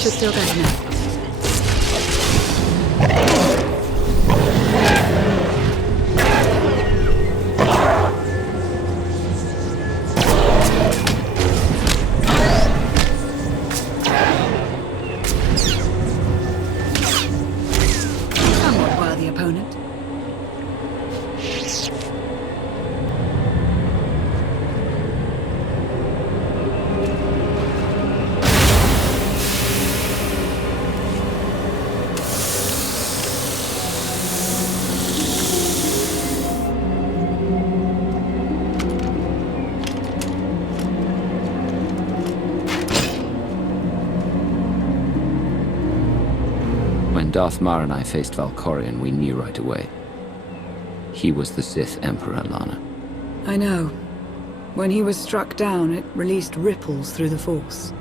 Should still get enough. Somewhat worthy opponent. When Darth Mar and I faced Valkorion, we knew right away. He was the Sith Emperor, Lana. I know. When he was struck down, it released ripples through the Force.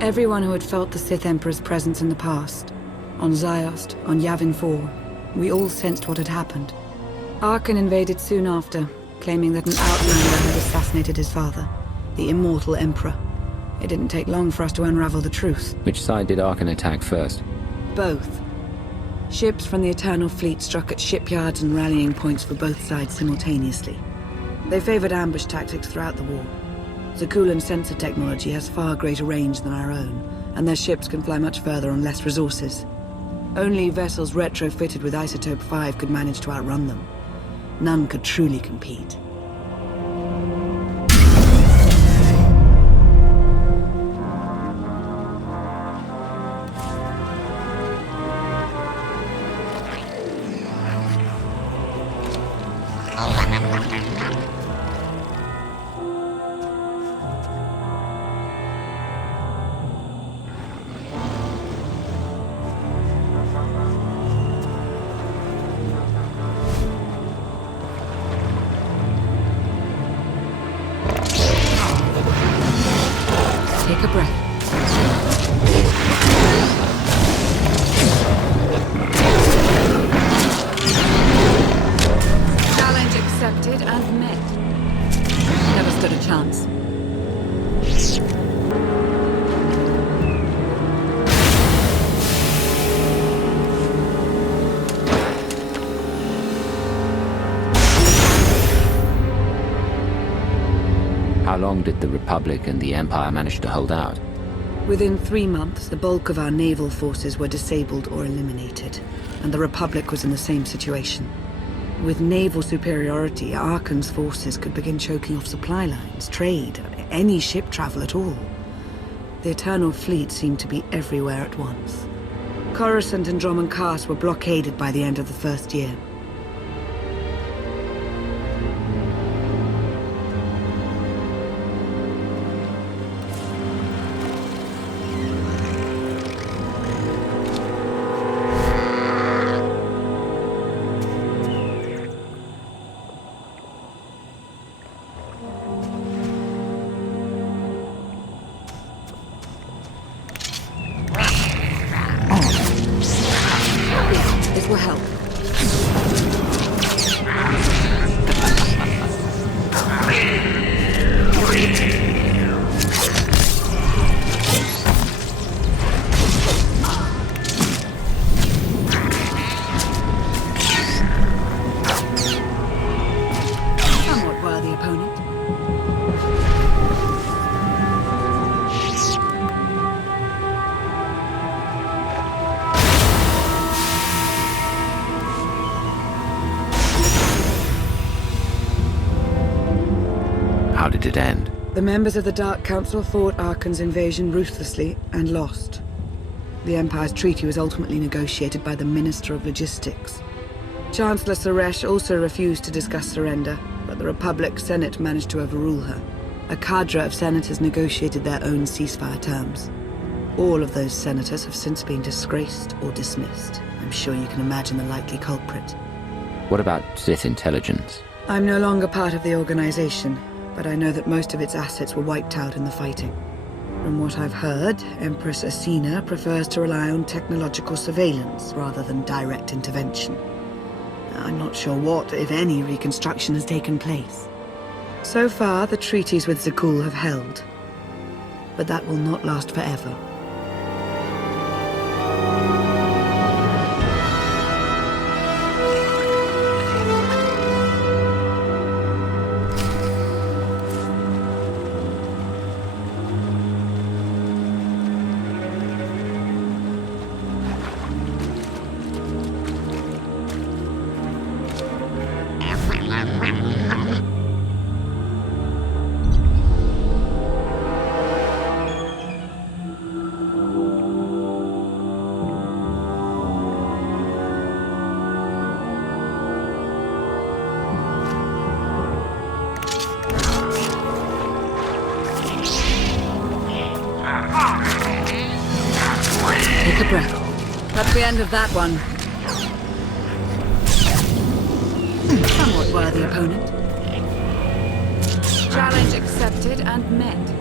Everyone who had felt the Sith Emperor's presence in the past, on Ziost, on Yavin 4, we all sensed what had happened. Arkan invaded soon after, claiming that an outlander had assassinated his father, the immortal Emperor. It didn't take long for us to unravel the truth. Which side did Arkan attack first? Both. Ships from the Eternal Fleet struck at shipyards and rallying points for both sides simultaneously. They favored ambush tactics throughout the war. Zakulan's sensor technology has far greater range than our own, and their ships can fly much further on less resources. Only vessels retrofitted with Isotope 5 could manage to outrun them. None could truly compete. Take a breath. Challenge accepted and met. Never stood a chance. How long did the Republic and the Empire manage to hold out? Within 3 months, the bulk of our naval forces were disabled or eliminated, and the Republic was in the same situation. With naval superiority, Arkan's forces could begin choking off supply lines, trade, any ship travel at all. The Eternal Fleet seemed to be everywhere at once. Coruscant and Dromund Kaas were blockaded by the end of the first year. This will help. Somewhat worthy opponent. How did it end? The members of the Dark Council fought Arkan's invasion ruthlessly and lost. The Empire's treaty was ultimately negotiated by the Minister of Logistics. Chancellor Suresh also refused to discuss surrender, but the Republic Senate managed to overrule her. A cadre of senators negotiated their own ceasefire terms. All of those senators have since been disgraced or dismissed. I'm sure you can imagine the likely culprit. What about Sith intelligence? I'm no longer part of the organization, but I know that most of its assets were wiped out in the fighting. From what I've heard, Empress Asina prefers to rely on technological surveillance rather than direct intervention. I'm not sure what, if any, reconstruction has taken place. So far, the treaties with Zakul have held, but that will not last forever. a breath. That's the end of that one. Somewhat worthy opponent. Challenge accepted and met.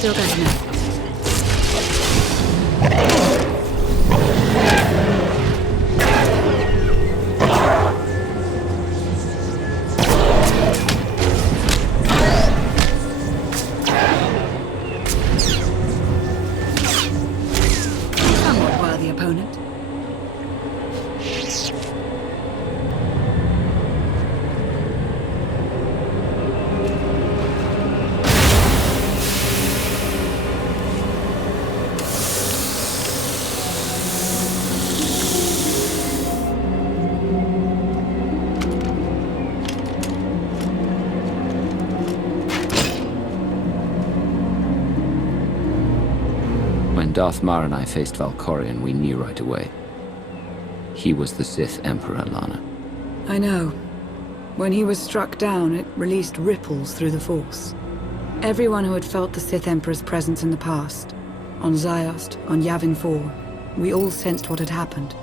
Still got enough. Somewhat worthy opponent. When Darth Mar and I faced Valkorion, we knew right away. He was the Sith Emperor, Lana. I know. When he was struck down, it released ripples through the Force. Everyone who had felt the Sith Emperor's presence in the past, on Ziost, on Yavin 4, we all sensed what had happened.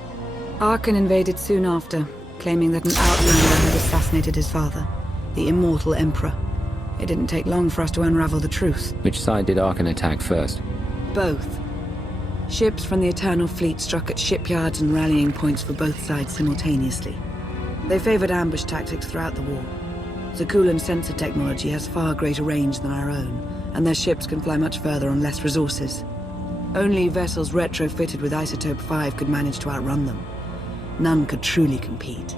Arkan invaded soon after, claiming that an outlander had assassinated his father, the immortal Emperor. It didn't take long for us to unravel the truth. Which side did Arkan attack first? Both. Ships from the Eternal Fleet struck at shipyards and rallying points for both sides simultaneously. They favored ambush tactics throughout the war. Zakulan's sensor technology has far greater range than our own, and their ships can fly much further on less resources. Only vessels retrofitted with Isotope 5 could manage to outrun them. None could truly compete.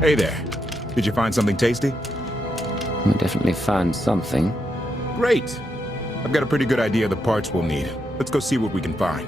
Hey there. Did you find something tasty? We definitely found something. Great! I've got a pretty good idea of the parts we'll need. Let's go see what we can find.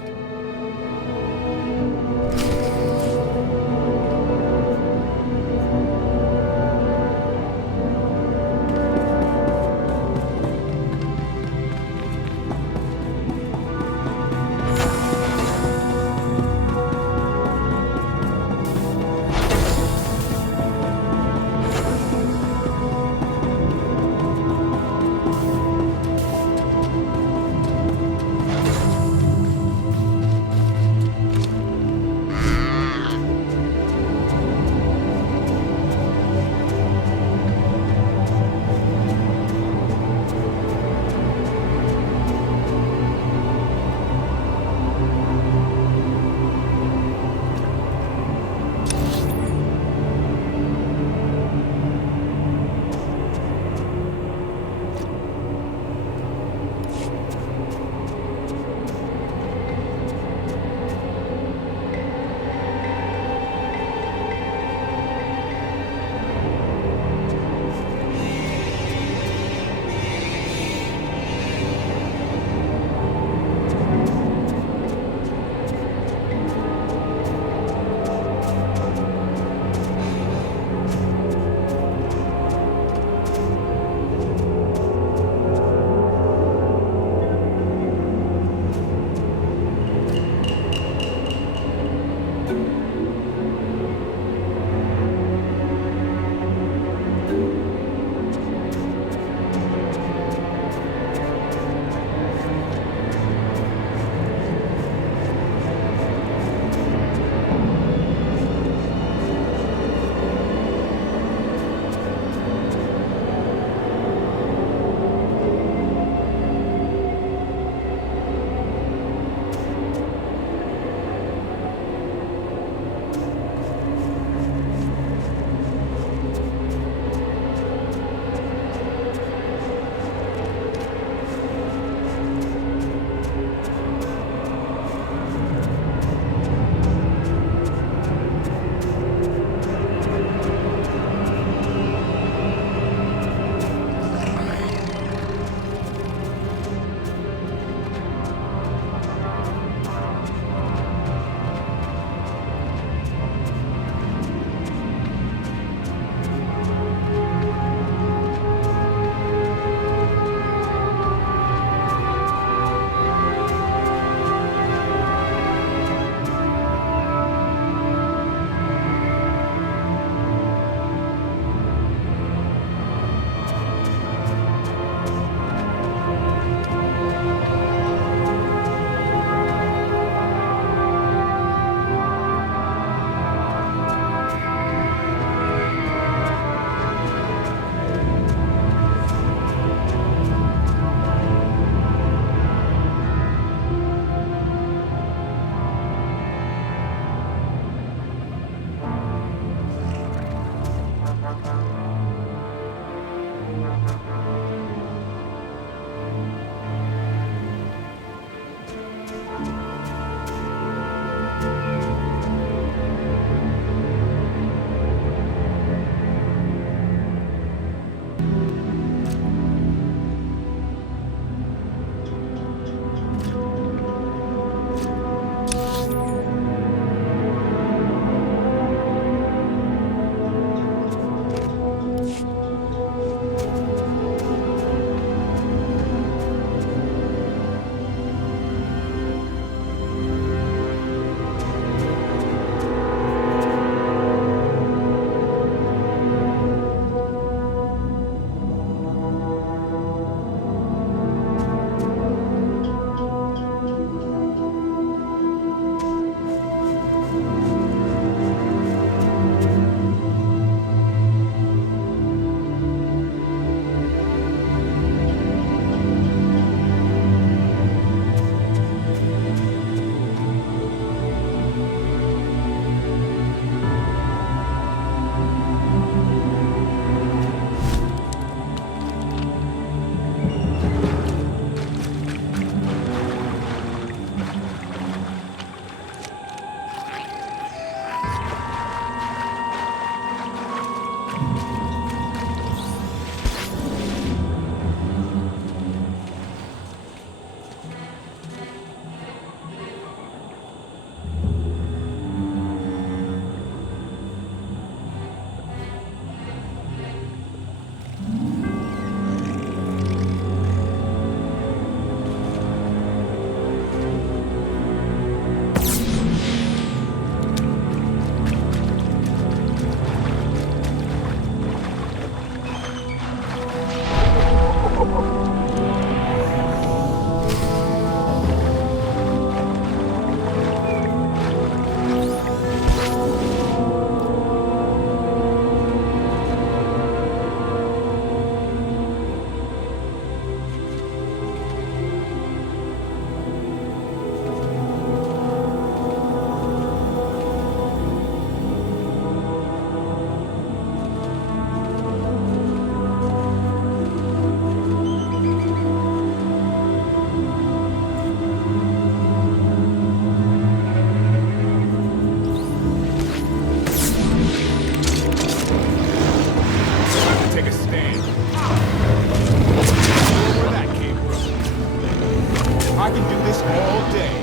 I can do this all day.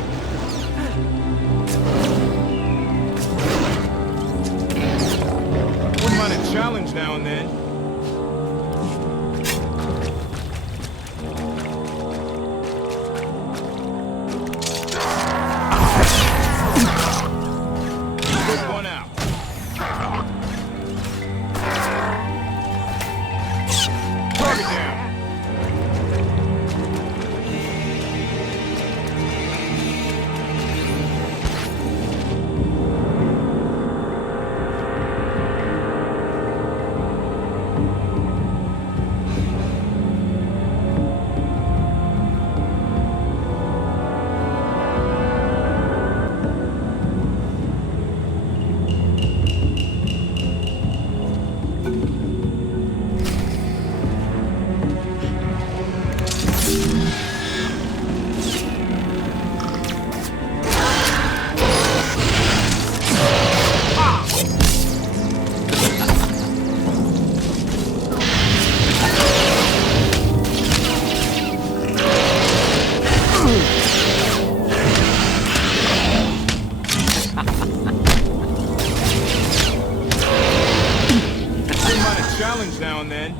Wouldn't mind a challenge now and then. Good one out. Target down. Challenge now and then.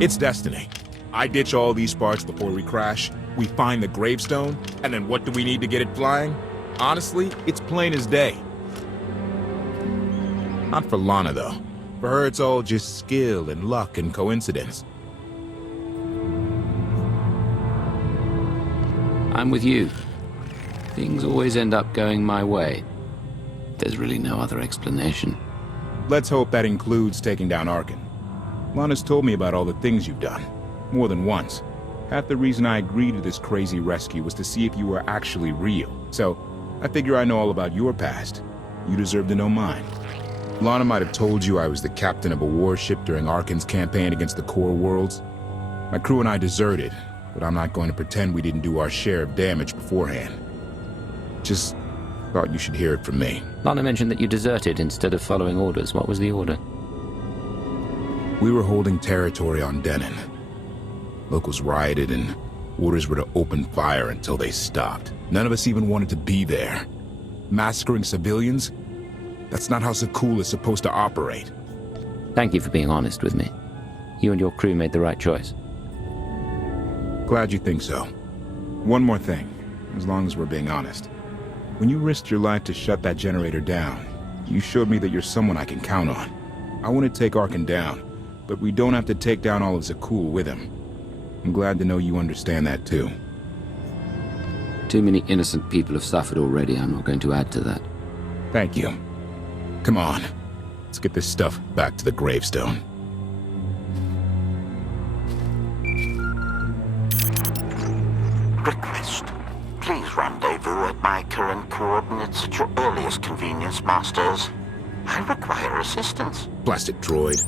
It's destiny. I ditch all these parts before we crash. We find the gravestone, and then what do we need to get it flying? Honestly, it's plain as day. Not for Lana, though. For her, it's all just skill and luck and coincidence. I'm with you. Things always end up going my way. There's really no other explanation. Let's hope that includes taking down Arkan. Lana's told me about all the things you've done. More than once. Half the reason I agreed to this crazy rescue was to see if you were actually real. So, I figure I know all about your past. You deserve to know mine. Lana might have told you I was the captain of a warship during Arkan's campaign against the Core Worlds. My crew and I deserted, but I'm not going to pretend we didn't do our share of damage beforehand. Just thought you should hear it from me. Lana mentioned that you deserted instead of following orders. What was the order? We were holding territory on Denon. Locals rioted and orders were to open fire until they stopped. None of us even wanted to be there. Massacring civilians? That's not how Sakul is supposed to operate. Thank you for being honest with me. You and your crew made the right choice. Glad you think so. One more thing, as long as we're being honest. When you risked your life to shut that generator down, you showed me that you're someone I can count on. I want to take Arkan down, but we don't have to take down all of Zakul with him. I'm glad to know you understand that too. Too many innocent people have suffered already. I'm not going to add to that. Thank you. Come on, let's get this stuff back to the gravestone. Request. Please rendezvous at my current coordinates at your earliest convenience, Masters. I require assistance. Blast it, droid.